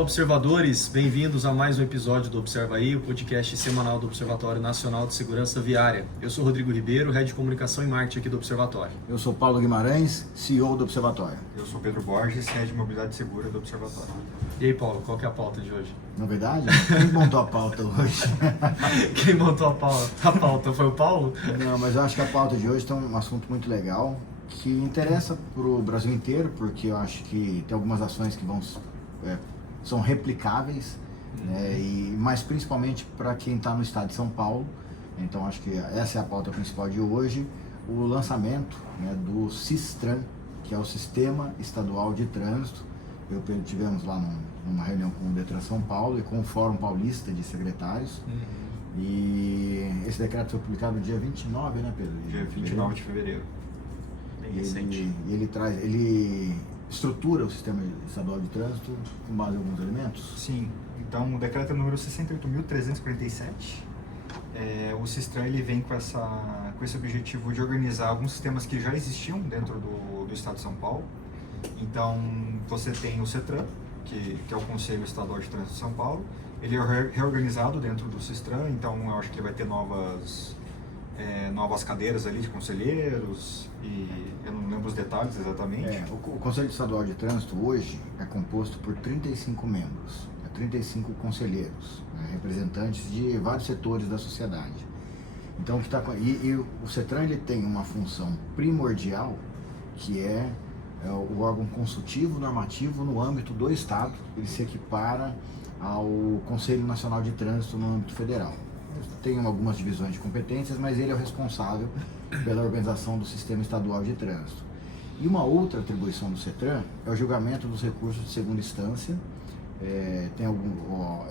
Olá, observadores! Bem-vindos a mais um episódio do Observa Aí, o podcast semanal do Observatório Nacional de Segurança Viária. Eu sou Rodrigo Ribeiro, Head de Comunicação e Marketing aqui do Observatório. Eu sou Paulo Guimarães, CEO do Observatório. Eu sou Pedro Borges, Head de Mobilidade Segura do Observatório. E aí, Paulo, qual que é a pauta de hoje? Novidade? Quem montou a pauta hoje? Quem montou a pauta foi o Paulo? Não, mas eu acho que a pauta de hoje tem um assunto muito legal que interessa para o Brasil inteiro, porque eu acho que tem algumas ações que são replicáveis, né, mas principalmente para quem está no estado de São Paulo. Então acho que essa é a pauta principal de hoje, o lançamento, né, do Sistran, que é o Sistema Estadual de Trânsito. Eu e Pedro tivemos lá numa reunião com o Detran São Paulo e com o Fórum Paulista de Secretários. E esse decreto foi publicado no dia 29, né, Pedro? Dia 29 de fevereiro. Bem recente. Ele estrutura o Sistema Estadual de Trânsito com base em alguns elementos? Sim, então o decreto número 68.347. O Sistran ele vem com esse objetivo de organizar alguns sistemas que já existiam dentro do estado de São Paulo. Então você tem o CETRAN, que é o Conselho Estadual de Trânsito de São Paulo. Ele é reorganizado dentro do Sistran, então eu acho que ele vai ter novas cadeiras ali de conselheiros, e eu não lembro os detalhes exatamente. O Conselho Estadual de Trânsito hoje é composto por 35 membros, 35 conselheiros, né, representantes de vários setores da sociedade. Então, o CETRAN ele tem uma função primordial, que é o órgão consultivo normativo no âmbito do Estado. Ele se equipara ao Conselho Nacional de Trânsito no âmbito federal. Tem algumas divisões de competências, mas ele é o responsável pela organização do Sistema Estadual de Trânsito. E uma outra atribuição do CETRAN é o julgamento dos recursos de segunda instância.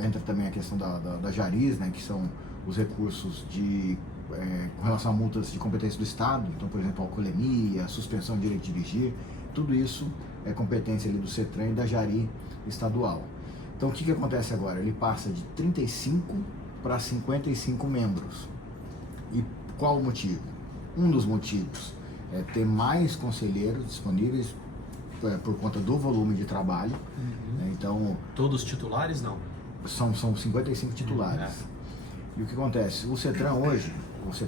Entra também a questão da JARIS, né, que são os recursos com relação a multas de competência do Estado. Então, por exemplo, alcoolemia, suspensão de direito de dirigir, tudo isso é competência ali do CETRAN e da JARI estadual. Então, o que acontece agora? Ele passa de 35 para 55 membros. E qual o motivo? Um dos motivos é ter mais conselheiros disponíveis por conta do volume de trabalho. Então, todos titulares, não? São 55 titulares. E o que acontece? O CETRAN hoje,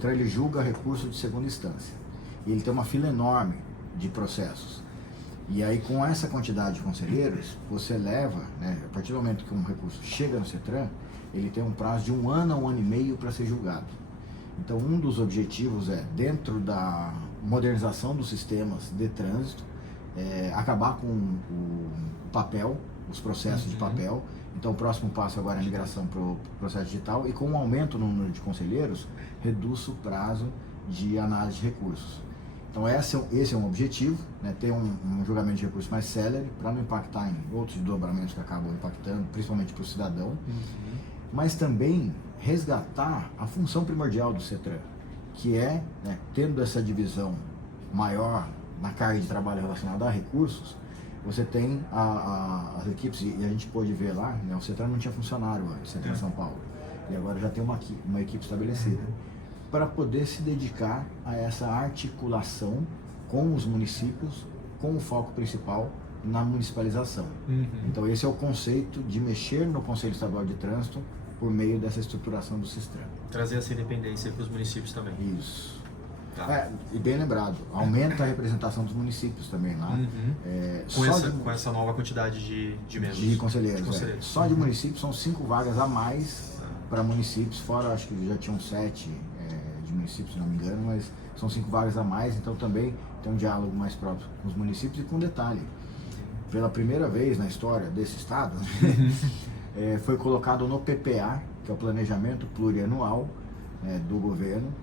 ele julga recurso de segunda instância. E ele tem uma fila enorme de processos. E aí, com essa quantidade de conselheiros, você leva, né, a partir do momento que um recurso chega no CETRAN, ele tem um prazo de 1 ano a 1 ano e meio para ser julgado. Então, um dos objetivos é, dentro da modernização dos sistemas de trânsito, acabar com o papel, os processos de papel. Então, o próximo passo agora é a migração para o processo digital, e com o aumento no número de conselheiros, reduz o prazo de análise de recursos. Então, esse é um objetivo, né, ter um julgamento de recursos mais célere, para não impactar em outros desdobramentos que acabam impactando, principalmente para o cidadão, mas também resgatar a função primordial do CETRAN, que é, né, tendo essa divisão maior na carga de trabalho relacionada a recursos, você tem as equipes, e a gente pôde ver lá, né, o CETRAN não tinha funcionário antes, o CETRAN São Paulo, e agora já tem uma equipe estabelecida, para poder se dedicar a essa articulação com os municípios, com o foco principal na municipalização. Então esse é o conceito de mexer no Conselho Estadual de Trânsito por meio dessa estruturação do Sistran. Trazer essa independência para os municípios também. Isso. Tá. E bem lembrado, aumenta a representação dos municípios também lá. Com essa nova quantidade de membros. De conselheiros. Só de municípios são 5 vagas a mais para municípios, fora acho que já tinham 7 de municípios, se não me engano, mas são 5 vagas a mais, então também tem um diálogo mais próprio com os municípios. E com detalhe, pela primeira vez na história desse estado, foi colocado no PPA, que é o Planejamento Plurianual do governo,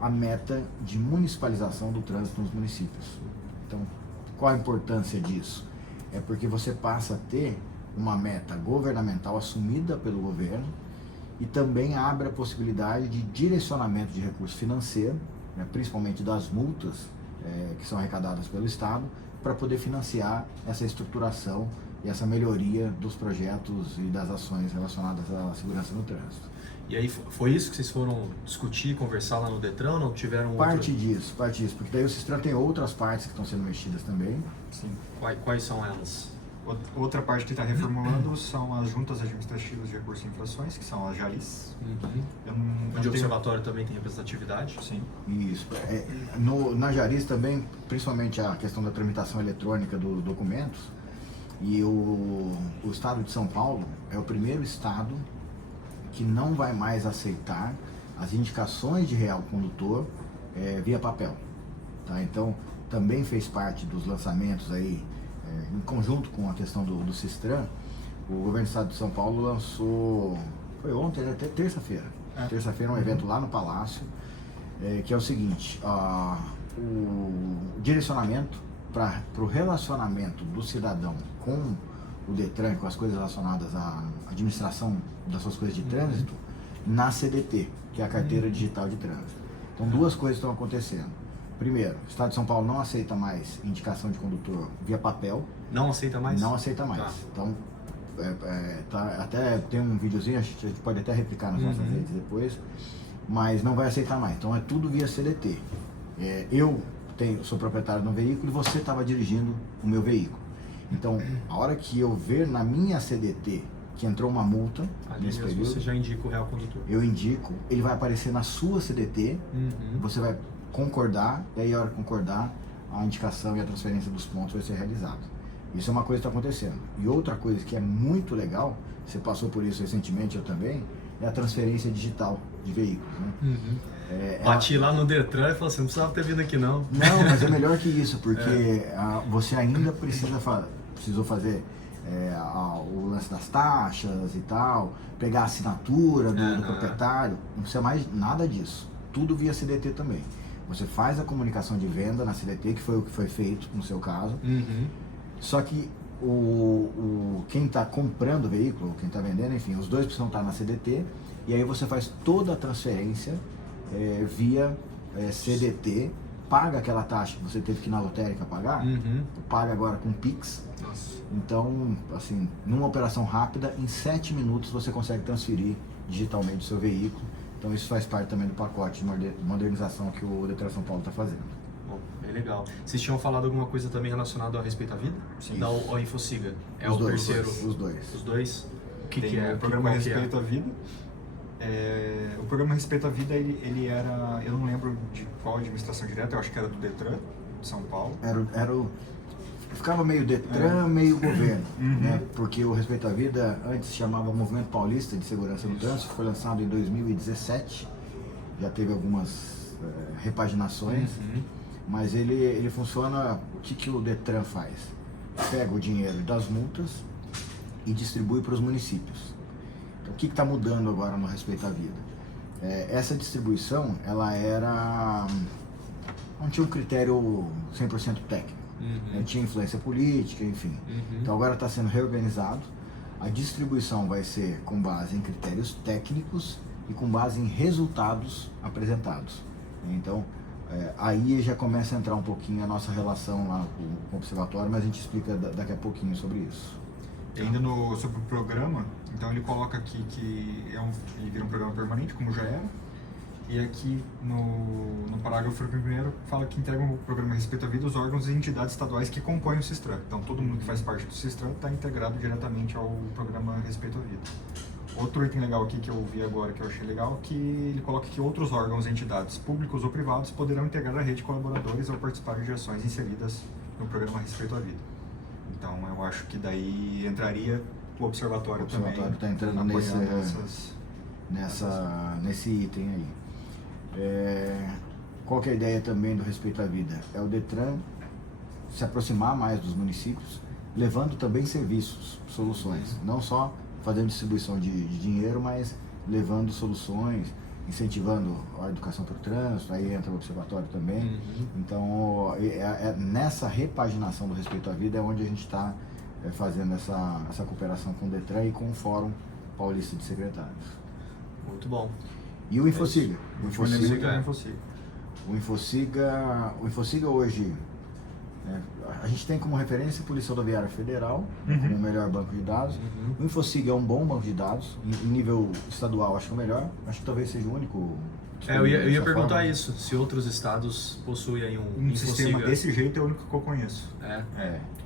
a meta de municipalização do trânsito nos municípios. Então, qual a importância disso? É porque você passa a ter uma meta governamental assumida pelo governo, e também abre a possibilidade de direcionamento de recurso financeiro, né, principalmente das multas que são arrecadadas pelo Estado, para poder financiar essa estruturação e essa melhoria dos projetos e das ações relacionadas à segurança no trânsito. E aí foi isso que vocês foram discutir, conversar lá no Detran, ou não tiveram parte disso, porque daí o Sistran tem outras partes que estão sendo mexidas também. Sim. Quais são elas? Outra parte que está reformulando são as juntas administrativas de recursos e infrações, que são as JARIs. Onde o observatório também tem representatividade. Sim. Isso. Na JARIs também, principalmente a questão da tramitação eletrônica dos documentos, e o estado de São Paulo é o primeiro estado que não vai mais aceitar as indicações de real condutor via papel. Tá? Então, também fez parte dos lançamentos aí, em conjunto com a questão do Sistran, o governo do estado de São Paulo lançou, foi ontem, até terça-feira. Terça-feira, um evento lá no Palácio, que é o seguinte: o direcionamento para o relacionamento do cidadão com o Detran, com as coisas relacionadas à administração das suas coisas de trânsito, na CDT, que é a Carteira Digital de Trânsito. Então, duas coisas estão acontecendo. Primeiro, o estado de São Paulo não aceita mais indicação de condutor via papel. Não aceita mais? Não aceita mais. Tá. Então, até tem um videozinho, a gente pode até replicar nas nossas redes depois, mas não vai aceitar mais. Então, é tudo via CDT. Eu sou proprietário de um veículo e você estava dirigindo o meu veículo. Então, a hora que eu ver na minha CDT que entrou uma multa nesse período, você já indica o real condutor. Eu indico, ele vai aparecer na sua CDT, você vai concordar, e aí a hora de concordar, a indicação e a transferência dos pontos vai ser realizada. Isso é uma coisa que está acontecendo. E outra coisa que é muito legal, você passou por isso recentemente, eu também, é a transferência digital de veículos. Né? Bati lá no Detran e falei assim, não precisava ter vindo aqui não. Não, mas é melhor que isso, porque você ainda precisou fazer o lance das taxas e tal, pegar a assinatura do proprietário, não precisa mais nada disso. Tudo via CDT também. Você faz a comunicação de venda na CDT, que foi o que foi feito no seu caso. Só que quem está comprando o veículo, quem está vendendo, enfim, os dois precisam estar na CDT, e aí você faz toda a transferência via CDT, paga aquela taxa que você teve que ir na lotérica pagar, paga agora com Pix. Nossa. Então, assim, numa operação rápida, em 7 minutos você consegue transferir digitalmente o seu veículo. Então isso faz parte também do pacote de modernização que o Detran São Paulo está fazendo. Bom, bem legal. Vocês tinham falado alguma coisa também relacionada a respeito à vida? Sim. Da Infociga. É Os o dois, terceiro. Os dois. Os dois? O que, Tem que é? o programa Qual que Respeito à Vida. O programa Respeito à Vida, ele era, eu não lembro de qual administração direta, eu acho que era do Detran, de São Paulo. Ficava meio Detran, meio governo, né? Porque o Respeito à Vida antes chamava Movimento Paulista de Segurança no Trânsito, foi lançado em 2017, já teve algumas repaginações, mas ele funciona, o que o Detran faz? Pega o dinheiro das multas e distribui para os municípios. Então, o que está mudando agora no Respeito à Vida? Essa distribuição, ela não tinha um critério 100% técnico. Tinha influência política, enfim. Então agora está sendo reorganizado. A distribuição vai ser com base em critérios técnicos e com base em resultados apresentados. Então aí já começa a entrar um pouquinho a nossa relação lá com o observatório, mas a gente explica daqui a pouquinho sobre isso. E ainda sobre o programa, então ele coloca aqui que ele vira um programa permanente, como já era. E aqui no parágrafo primeiro fala que entregam o programa Respeito à Vida os órgãos e entidades estaduais que compõem o Sistran. Então todo mundo que faz parte do Sistran está integrado diretamente ao programa Respeito à Vida. Outro item legal aqui que eu vi agora, que eu achei legal, que ele coloca que outros órgãos e entidades públicos ou privados poderão integrar a rede de colaboradores ao participar de ações inseridas no programa Respeito à Vida. Então eu acho que daí entraria o observatório também. O observatório está entrando nesse item aí. Qual que é a ideia também do Respeito à Vida? É o Detran se aproximar mais dos municípios, levando também serviços, soluções, não só fazendo distribuição de dinheiro, mas levando soluções, incentivando a educação para o trânsito, aí entra o observatório também. Então, nessa repaginação do Respeito à Vida é onde a gente está fazendo essa cooperação com o Detran e com o Fórum Paulista de Secretários. Muito bom. E o Infociga? O Infociga hoje, a gente tem como referência a Polícia Rodoviária Federal, como o melhor banco de dados. O Infociga é um bom banco de dados, em nível estadual acho que é o melhor, acho que talvez seja o único. Eu ia perguntar isso, se outros estados possuem aí um sistema desse jeito é o único que eu conheço.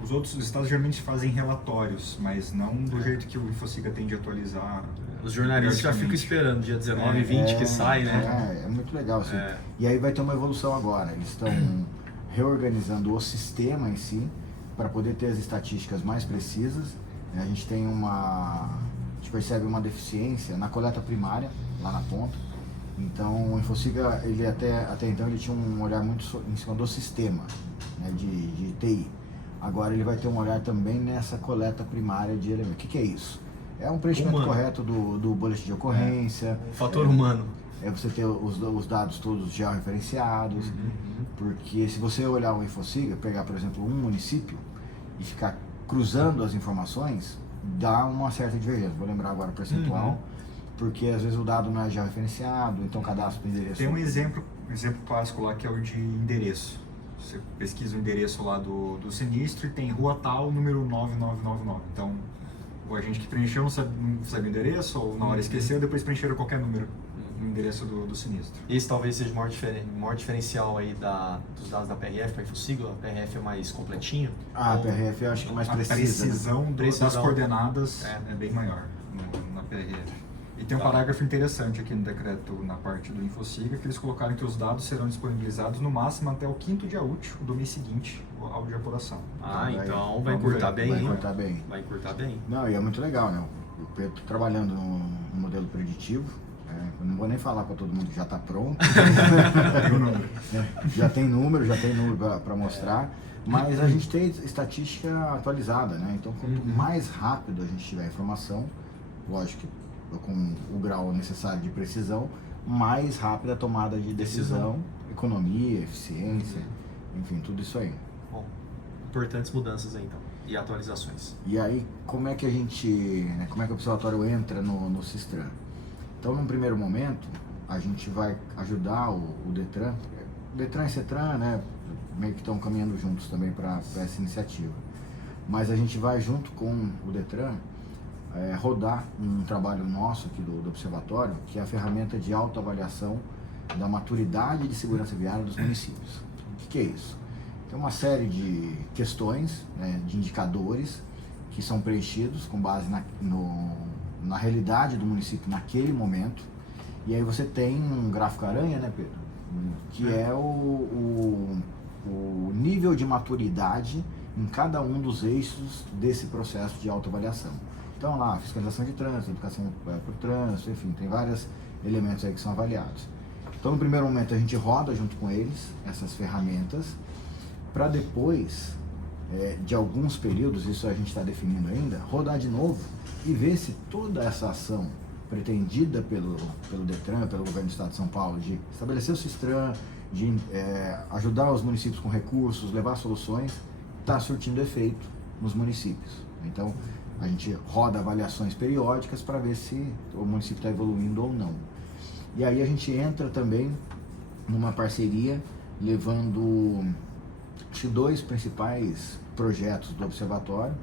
Os outros estados geralmente fazem relatórios, mas não do jeito que o InfoSiga tem de atualizar. Os jornalistas já ficam esperando dia 19 e 20 que sai, né? É muito legal, assim. E aí vai ter uma evolução agora. Eles estão reorganizando o sistema em si para poder ter as estatísticas mais precisas. A gente percebe uma deficiência na coleta primária, lá na ponta. Então o InfoSiga, ele até então ele tinha um olhar muito em cima do sistema, né, de TI. Agora ele vai ter um olhar também nessa coleta primária de elementos. O que é isso? É um preenchimento correto do boletim de ocorrência. O fator humano. É você ter os dados todos georreferenciados. Porque se você olhar o InfoSiga, pegar, por exemplo, um município e ficar cruzando as informações, dá uma certa divergência. Vou lembrar agora o percentual, porque às vezes o dado não é georreferenciado, então o cadastro do endereço... Tem um exemplo clássico lá que é o de endereço. Você pesquisa o endereço lá do sinistro e tem rua tal, número 9999. Então, o agente que preencheu não sabe o endereço, ou na hora esqueceu, depois preencheram qualquer número no endereço do sinistro. Esse talvez seja o maior diferencial aí dos dados da PRF para InfoSiga. A PRF é mais completinho? A PRF eu acho que é mais precisa. A precisão, né? das coordenadas é bem maior na PRF. E tem um parágrafo interessante aqui no decreto, na parte do InfoSiga, que eles colocaram que os dados serão disponibilizados no máximo até o 5º dia útil do mês seguinte, ao de apuração. Então vai encurtar bem. Vai encurtar bem. Vai encurtar bem. Não, e é muito legal, né? O Pedro trabalhando no modelo preditivo, eu não vou nem falar para todo mundo que já está pronto. Já tem número para mostrar, mas a gente tem estatística atualizada, né? Então quanto mais rápido a gente tiver a informação, lógico que com o grau necessário de precisão, mais rápida a tomada de decisão, economia, eficiência, enfim, tudo isso aí. Bom, importantes mudanças aí então, e atualizações. E aí, como é que o observatório entra no Sistran? Então, num primeiro momento, a gente vai ajudar o Detran. O Detran e Cetran, né, meio que estão caminhando juntos também para essa iniciativa. Mas a gente vai junto com o Detran rodar um trabalho nosso aqui do observatório, que é a ferramenta de autoavaliação da maturidade de segurança viária dos municípios. O que é isso? Tem uma série de questões, né, de indicadores que são preenchidos com base na realidade do município naquele momento, e aí você tem um gráfico aranha, né, Pedro? Que é o nível de maturidade em cada um dos eixos desse processo de autoavaliação. Então lá, fiscalização de trânsito, educação por trânsito, enfim, tem vários elementos aí que são avaliados. Então no primeiro momento a gente roda junto com eles essas ferramentas, para depois, de alguns períodos, isso a gente está definindo ainda, rodar de novo e ver se toda essa ação pretendida pelo Detran, pelo governo do Estado de São Paulo, de estabelecer o Sistran, de ajudar os municípios com recursos, levar soluções, está surtindo efeito nos municípios. Então, a gente roda avaliações periódicas para ver se o município está evoluindo ou não. E aí a gente entra também numa parceria, levando acho, 2 principais projetos do observatório,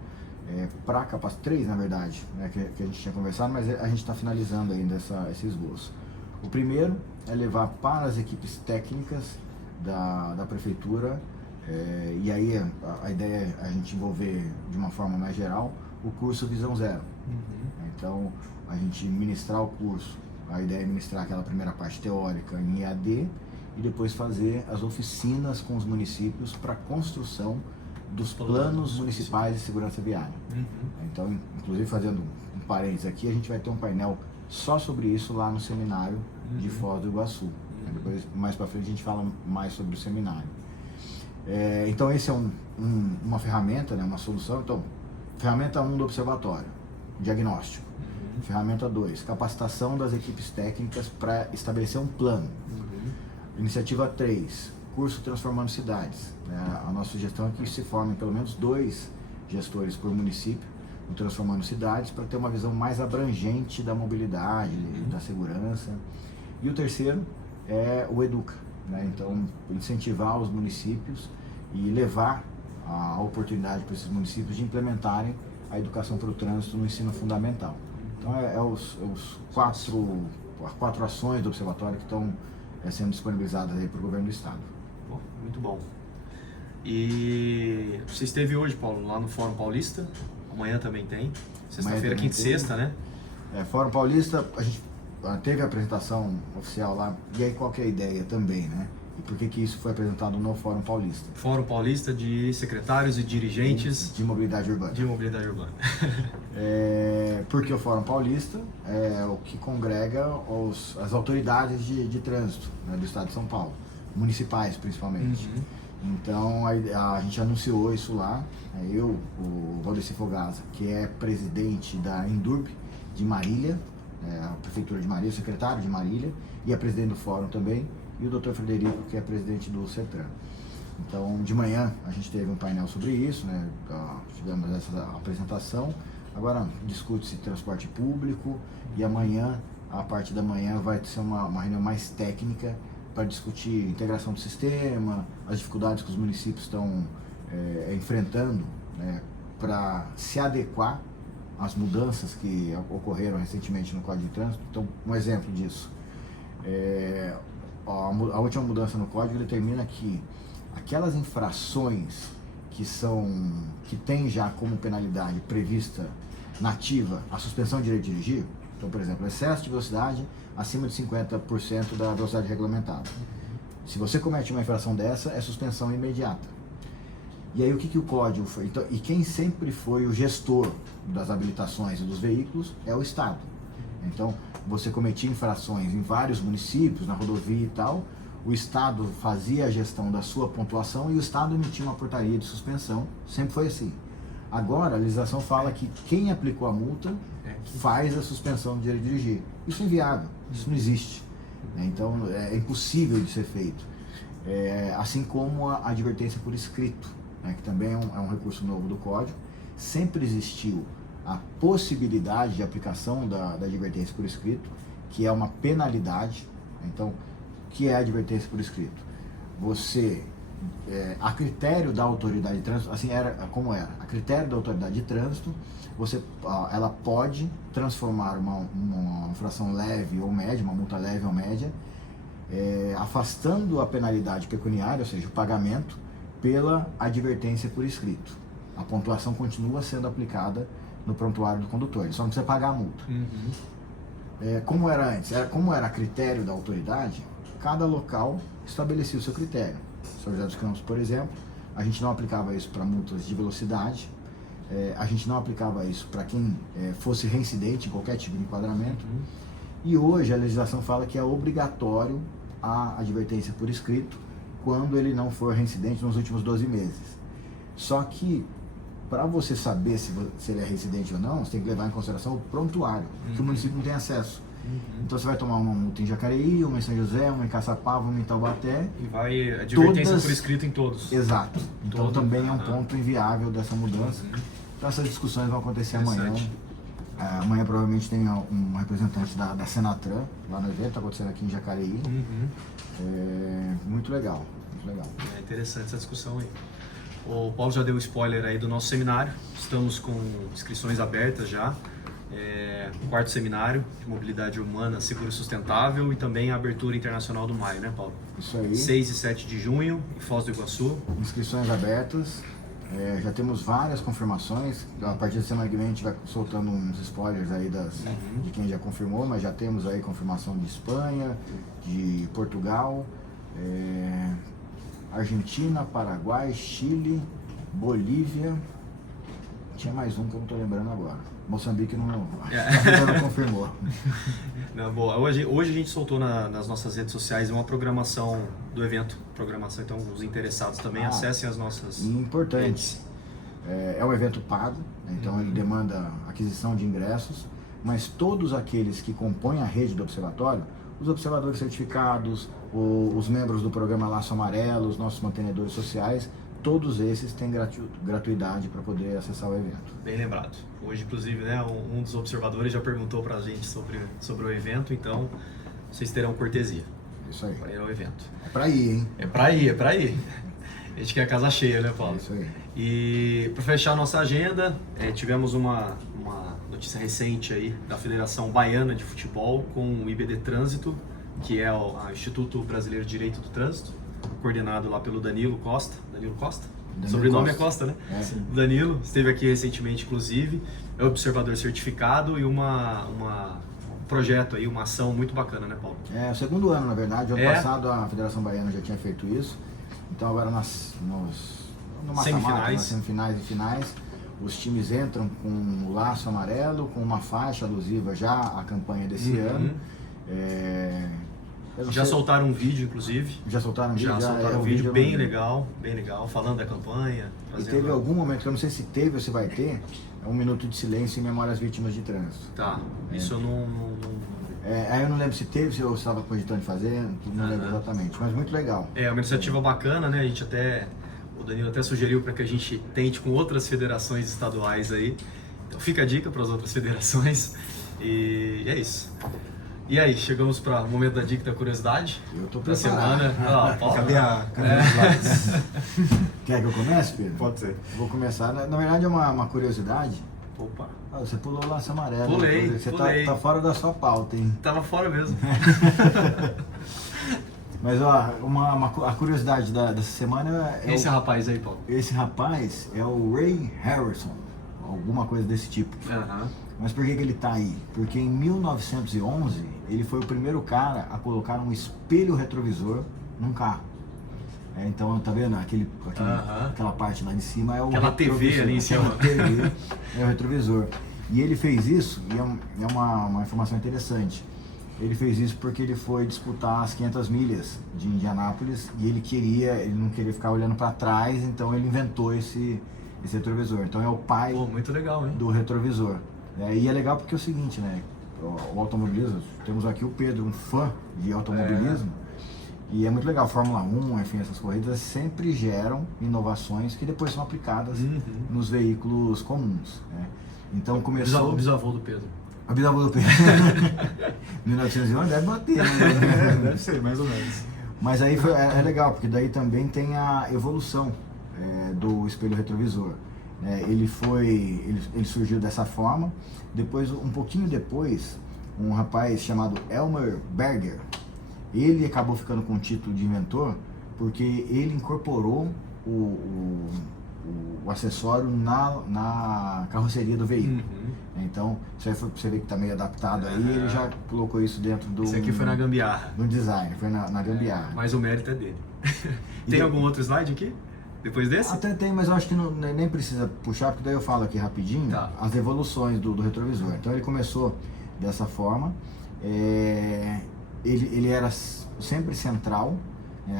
para capacitação, 3 na verdade, né, que a gente tinha conversado, mas a gente está finalizando ainda esse esboço. O primeiro é levar para as equipes técnicas da prefeitura, e aí a ideia é a gente envolver de uma forma mais geral o curso Visão Zero. Então, a gente ministrar o curso, a ideia é ministrar aquela primeira parte teórica em EAD e depois fazer as oficinas com os municípios para construção dos planos municipais de segurança viária. Então, inclusive fazendo um parênteses aqui, a gente vai ter um painel só sobre isso lá no seminário de Foz do Iguaçu. Depois, mais para frente, a gente fala mais sobre o seminário. Então, esse é uma ferramenta, né, uma solução. Então, ferramenta 1 do observatório, diagnóstico. Ferramenta 2, capacitação das equipes técnicas para estabelecer um plano. Iniciativa 3, curso Transformando Cidades. A nossa sugestão é que se formem pelo menos 2 gestores por município, no Transformando Cidades, para ter uma visão mais abrangente da mobilidade, da segurança. E o terceiro é o Educa, né? Então, incentivar os municípios e levar a oportunidade para esses municípios de implementarem a educação para o trânsito no ensino fundamental. Então, as 4 ações do observatório que estão sendo disponibilizadas aí para o governo do estado. Muito bom. E você esteve hoje, Paulo, lá no Fórum Paulista. Amanhã também tem. Sexta-feira, quinta e sexta, né? Fórum Paulista, a gente teve a apresentação oficial lá. E aí qual que é a ideia também, né? E por que isso foi apresentado no Fórum Paulista? Fórum Paulista de secretários e dirigentes de mobilidade urbana. De mobilidade urbana. Porque o Fórum Paulista é o que congrega as autoridades de trânsito, né, do estado de São Paulo, municipais principalmente. Então a gente anunciou isso lá, eu, o Valdeci Fogaça, que é presidente da Indurb de Marília, a prefeitura de Marília, secretário de Marília, e é presidente do Fórum também, e o Dr. Frederico, que é presidente do CETRAN. Então, de manhã a gente teve um painel sobre isso, né? Tivemos essa apresentação. Agora discute-se transporte público e amanhã, a parte da manhã, vai ser uma reunião mais técnica para discutir integração do sistema, as dificuldades que os municípios estão enfrentando, né, para se adequar às mudanças que ocorreram recentemente no Código de Trânsito. Então, um exemplo disso. A última mudança no Código determina que aquelas infrações que tem já como penalidade prevista nativa a suspensão de direito de dirigir, então, por exemplo, excesso de velocidade acima de 50% da velocidade regulamentada. Se você comete uma infração dessa, é suspensão imediata. E aí o que o Código foi? Então, e quem sempre foi o gestor das habilitações e dos veículos é o Estado. Então, você cometia infrações em vários municípios, na rodovia e tal, o Estado fazia a gestão da sua pontuação e o Estado emitia uma portaria de suspensão, sempre foi assim. Agora, a legislação fala que quem aplicou a multa faz a suspensão do direito de dirigir. Isso é inviável, isso não existe. Então, é impossível de ser feito. Assim como a advertência por escrito, né, que também é um recurso novo do Código. Sempre existiu a possibilidade de aplicação da advertência por escrito, que é uma penalidade. Então, o que é a advertência por escrito? Você, a critério da autoridade de trânsito, assim era como era, a critério da autoridade de trânsito, ela pode transformar uma infração leve ou média, uma multa leve ou média, afastando a penalidade pecuniária, ou seja, o pagamento, pela advertência por escrito. A pontuação continua sendo aplicada no prontuário do condutor, ele só não precisa pagar a multa. Como era antes, como era a critério da autoridade, cada local estabelecia o seu critério. São José dos Campos, por exemplo, a gente não aplicava isso para multas de velocidade, a gente não aplicava isso para quem fosse reincidente em qualquer tipo de enquadramento. E hoje a legislação fala que é obrigatório a advertência por escrito quando ele não for reincidente nos últimos 12 meses. Só que, para você saber se ele é reincidente ou não, você tem que levar em consideração o prontuário, que o município não tem acesso. Então você vai tomar uma multa em Jacareí, uma em São José, uma em Caçapava, uma em Taubaté. E vai advertência por escrito em todos. Exato. Então também é um ponto inviável dessa mudança. Então essas discussões vão acontecer amanhã. Amanhã provavelmente tem um representante da Senatran lá no evento, está acontecendo aqui em Jacareí. Muito legal, muito legal. É interessante essa discussão aí. O Paulo já deu spoiler aí do nosso seminário. Estamos com inscrições abertas já. O quarto seminário de mobilidade urbana segura e sustentável e também a abertura internacional do maio, né, Paulo? Isso aí. 6 e 7 de junho em Foz do Iguaçu. Inscrições abertas. Já temos várias confirmações. A partir da semana que vem a gente vai soltando uns spoilers aí de quem já confirmou, mas já temos aí confirmação de Espanha, de Portugal, Argentina, Paraguai, Chile, Bolívia. Tinha mais um que eu não estou lembrando agora. Moçambique não confirmou. Não, boa. Hoje a gente soltou nas nossas redes sociais uma programação do evento. Então os interessados também acessem as nossas importante. redes. É um evento pago, então ele demanda aquisição de ingressos, mas todos aqueles que compõem a rede do observatório, os observadores certificados, os membros do programa Laço Amarelo, os nossos mantenedores sociais, todos esses têm gratuidade para poder acessar o evento. Bem lembrado. Hoje, inclusive, né, um dos observadores já perguntou para a gente sobre o evento, então vocês terão cortesia. Isso aí. Para ir ao evento. É para ir, hein? É para ir. A gente quer a casa cheia, né, Paulo? É isso aí. E para fechar a nossa agenda, tivemos uma notícia recente aí da Federação Baiana de Futebol com o IBD Trânsito, que é o Instituto Brasileiro de Direito do Trânsito, coordenado lá pelo Danilo Costa, da Danilo Costa? Danilo Sobrenome Costa. é Costa, né? É. Sim. Danilo, esteve aqui recentemente, inclusive, é observador certificado e um projeto aí, uma ação muito bacana, né, Paulo? É o segundo ano, na verdade. Ano É. passado a Federação Baiana já tinha feito isso. Então agora no mata-mata, Semifinais. nas semifinais e finais, os times entram com o laço amarelo, com uma faixa alusiva já à campanha desse ano. Eu não Já sei- soltaram um vídeo, inclusive. Já soltaram um vídeo? Já soltaram o um vídeo eu bem não vi. legal, falando da campanha. E trazendo- teve algum momento, que eu não sei se teve ou se vai ter, é um minuto de silêncio em memória às vítimas de trânsito. Tá, isso eu não... Aí eu não lembro se teve, se eu estava cogitando de fazer, não lembro exatamente, mas muito legal. É uma iniciativa bacana, né? O Danilo até sugeriu para que a gente tente com outras federações estaduais aí. Então fica a dica para as outras federações. E é isso. E aí, chegamos para o momento da dica da curiosidade. Eu tô Da preparado. semana. Paulo, Cadê os slides? Quer que eu comece, Pedro? Pode ser. Vou começar. Na verdade é uma curiosidade. Opa, Você pulou o laço amarelo. Pulei, Você pulei. Tá fora da sua pauta, hein? tava fora mesmo. Mas ó, a curiosidade dessa semana é Esse rapaz aí, Paulo. esse rapaz é o Ray Harrison, alguma coisa desse tipo. Aham. Mas por que ele tá aí? Porque em 1911 ele foi o primeiro cara a colocar um espelho retrovisor num carro. Então, tá vendo? Aquela parte lá de cima é o Aquela TV retrovisor. ali em cima. Aquela TV é o retrovisor. E ele fez isso, e é uma informação interessante. Ele fez isso porque ele foi disputar as 500 milhas de Indianápolis e ele não queria ficar olhando para trás, então ele inventou esse retrovisor. Então é o pai Pô, muito legal, hein? do retrovisor. E é legal porque é o seguinte, né? O automobilismo, temos aqui o Pedro, um fã de automobilismo, e é muito legal. Fórmula 1, enfim, essas corridas sempre geram inovações que depois são aplicadas nos veículos comuns, né? Então começou... O bisavô do Pedro. A bisavó do Pedro. 1911 deve bater, né? Deve ser, mais ou menos. Mas aí é legal, porque daí também tem a evolução do espelho retrovisor. Ele surgiu dessa forma. Depois, um pouquinho depois, um rapaz chamado Elmer Berger, ele acabou ficando com o título de inventor porque ele incorporou o acessório na carroceria do veículo. Então, você vê que está meio adaptado aí, ele já colocou isso dentro do... Esse aqui foi na gambiarra. no design, foi na gambiarra. Mas o mérito é dele. Tem algum outro slide aqui? Depois desse? Até tem, mas eu acho que nem precisa puxar, porque daí eu falo aqui rapidinho as evoluções do retrovisor. Então ele começou dessa forma, ele era sempre central,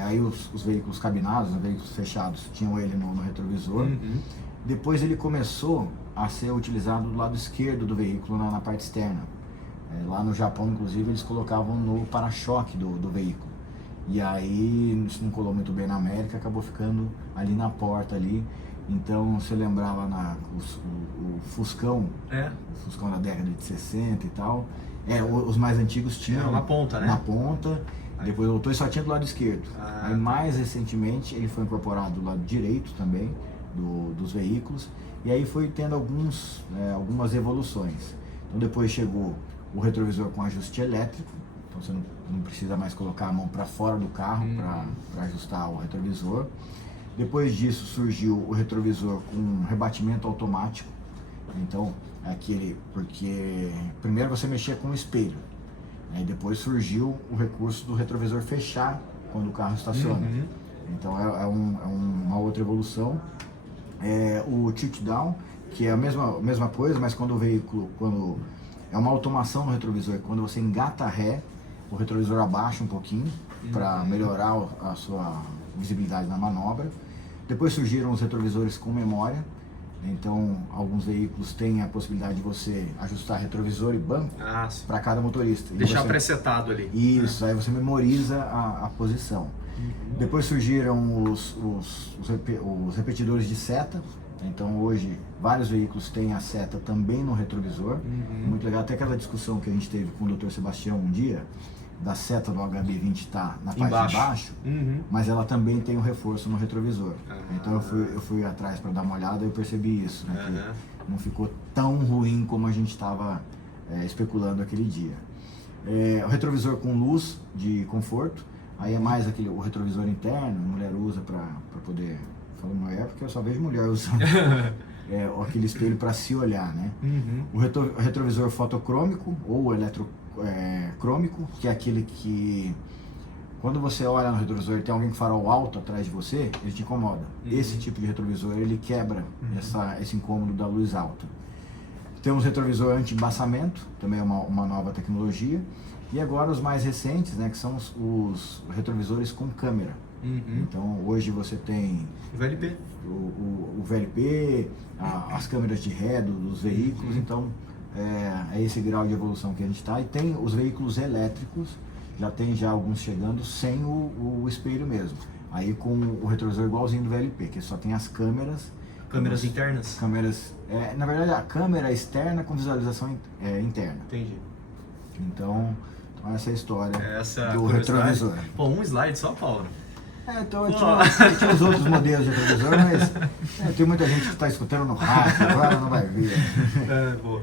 aí os veículos cabinados, os veículos fechados tinham ele no retrovisor. Depois ele começou a ser utilizado do lado esquerdo do veículo na parte externa. Lá no Japão, inclusive, eles colocavam no para-choque do veículo. E aí isso não colou muito bem na América, acabou ficando ali na porta ali. Então você lembrava o Fuscão, o Fuscão da década de 60 e tal. Os mais antigos tinham na ponta, né? Na ponta, depois voltou e só tinha do lado esquerdo. Aí mais recentemente ele foi incorporado do lado direito também dos veículos. E aí foi tendo algumas evoluções. Então depois chegou o retrovisor com ajuste elétrico. Então você não precisa mais colocar a mão para fora do carro para ajustar o retrovisor. Depois disso surgiu o retrovisor com rebatimento automático. Então, porque primeiro você mexia com o espelho, né? Depois surgiu o recurso do retrovisor fechar quando o carro estaciona. Então é uma outra evolução. O tilt down, que é a mesma coisa, mas quando é uma automação no retrovisor, quando você engata ré, o retrovisor abaixa um pouquinho para melhorar a sua visibilidade na manobra. Depois surgiram os retrovisores com memória. Então, alguns veículos têm a possibilidade de você ajustar retrovisor e banco para cada motorista. Deixar presetado ali. Isso, aí você memoriza a posição. Depois surgiram os repetidores de seta. Então, hoje, vários veículos têm a seta também no retrovisor. Muito legal. Até aquela discussão que a gente teve com o Dr. Sebastião um dia, da seta do HB20 está na parte de baixo, mas ela também tem um reforço no retrovisor. Então eu fui atrás para dar uma olhada e eu percebi isso, né, que não ficou tão ruim como a gente estava especulando aquele dia. O retrovisor com luz de conforto, aí é mais o retrovisor interno, a mulher usa para poder falo mulher porque eu só vejo mulher usando aquele espelho para se olhar, né? Uhum. O retrovisor fotocrômico ou eletrocrômico, que é aquele que quando você olha no retrovisor e tem alguém com farol alto atrás de você, ele te incomoda. Esse tipo de retrovisor, ele quebra esse incômodo da luz alta. Temos retrovisor anti-embaçamento, também é uma nova tecnologia. E agora os mais recentes, né, que são os retrovisores com câmera. Então hoje você tem O VLP. o VLP, as câmeras de ré dos veículos, então é esse grau de evolução que a gente está. E tem os veículos elétricos, já tem alguns chegando sem o espelho mesmo. Aí com o retrovisor igualzinho do VLP, que só tem as câmeras. Câmeras internas? Câmeras, na verdade a câmera externa com visualização interna. Entendi. Então essa é a história Essa do retrovisor. Pô, um slide só, Paulo. Então tinha os outros modelos de retrovisor, mas tem muita gente que está escutando no rádio, agora não vai ver. Boa.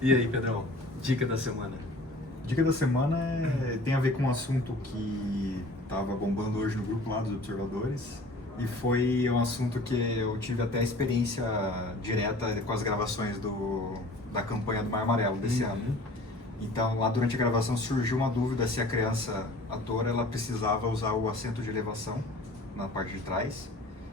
E aí, Pedrão, dica da semana? Dica da semana tem a ver com um assunto que estava bombando hoje no grupo lá dos observadores, e foi um assunto que eu tive até experiência direta com as gravações da campanha do Maio Amarelo desse ano. Então, lá durante a gravação surgiu uma dúvida se a criança ator ela precisava usar o assento de elevação na parte de trás.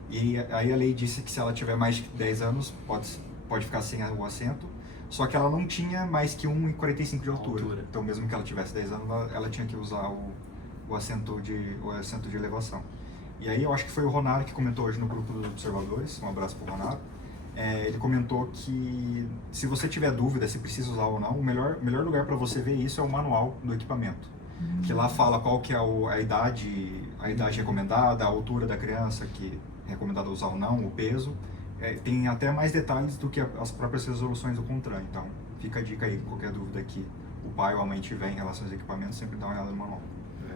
E aí a lei disse que se ela tiver mais de 10 anos, pode ficar sem o assento. Só que ela não tinha mais que 1,45 de altura. Então, mesmo que ela tivesse 10 anos, ela tinha que usar o assento de elevação. E aí eu acho que foi o Ronaro que comentou hoje no grupo dos observadores. Um abraço pro Ronaro. Ele comentou que se você tiver dúvida se precisa usar ou não, o melhor lugar para você ver isso é o manual do equipamento, que lá fala qual que é a idade recomendada, a altura da criança que é recomendada usar ou não, o peso. Tem até mais detalhes do que as próprias resoluções do CONTRAN. Então fica a dica aí, qualquer dúvida que o pai ou a mãe tiver em relação aos equipamentos, sempre dá uma olhada no manual.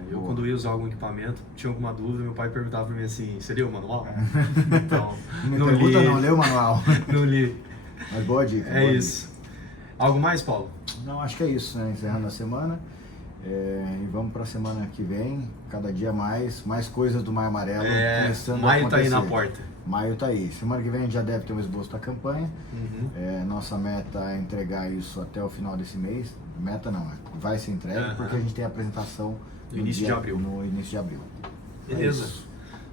Eu, quando ia usar algum equipamento, tinha alguma dúvida, meu pai perguntava pra mim assim, seria o manual? Então, não pergunta não, lê o manual. Não li. Mas boa dica. É boa isso. Dica. Algo mais, Paulo? Não, acho que é isso, né? Encerrando a semana. E vamos para a semana que vem, cada dia mais coisas do Maio Amarelo começando a maio acontecer. tá aí na porta. Maio tá aí. Semana que vem a gente já deve ter um esboço da campanha. Nossa meta é entregar isso até o final desse mês. Meta não, vai ser entregue porque a gente tem a apresentação no início de abril. Beleza.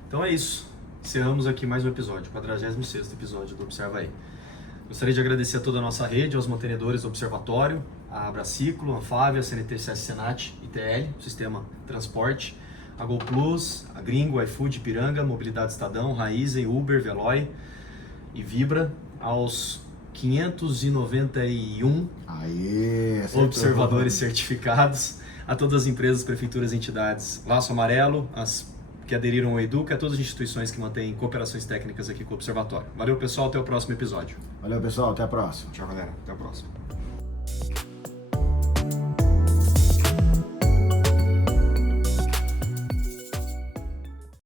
Então é isso. Encerramos aqui mais um episódio, 46º episódio do Observa Aí. Gostaria de agradecer a toda a nossa rede, aos mantenedores do Observatório, a Abraciclo, a Anfávia, a CNT Senat, ITL, Sistema Transporte, a Gol Plus, a Gringo, iFood, Piranga, Mobilidade Estadão, Raizen, Uber, Veloy e Vibra, aos 591 observadores certificados, a todas as empresas, prefeituras e entidades Laço Amarelo, as que aderiram ao Educa, a todas as instituições que mantêm cooperações técnicas aqui com o Observatório. Valeu, pessoal, até o próximo episódio. Valeu, pessoal, até a próxima. Tchau, galera, até a próxima.